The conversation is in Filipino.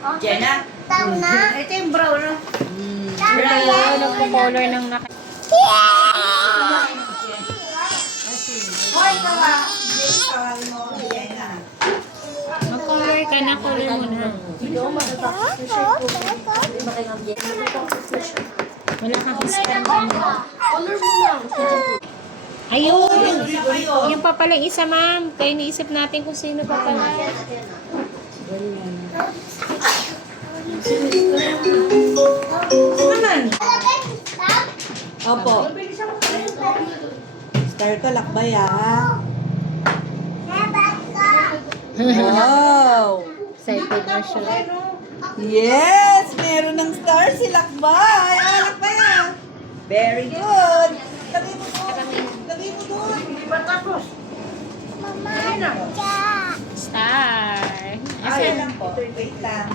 Jenna? Ito yung brown, no? Brown. Nagpo-color ng naka. Hoy, tawa! Tawagin mo ako, Jenna. Mag-color ka na. Color mo na. Wala kang stand. Ayun! Yung pa palang isa, ma'am. Kaya iniisip natin kung sino pa pala. Naman! Opo. Star ka, lakbay ah. Wow! Excited na siya. Yes! Meron ng star si Lakbay! Ah, Lakbay ah! Very good! Lagay mo doon! Lagay mo doon! Hindi pa tapos. Star. Ay, lang po. Wait lang.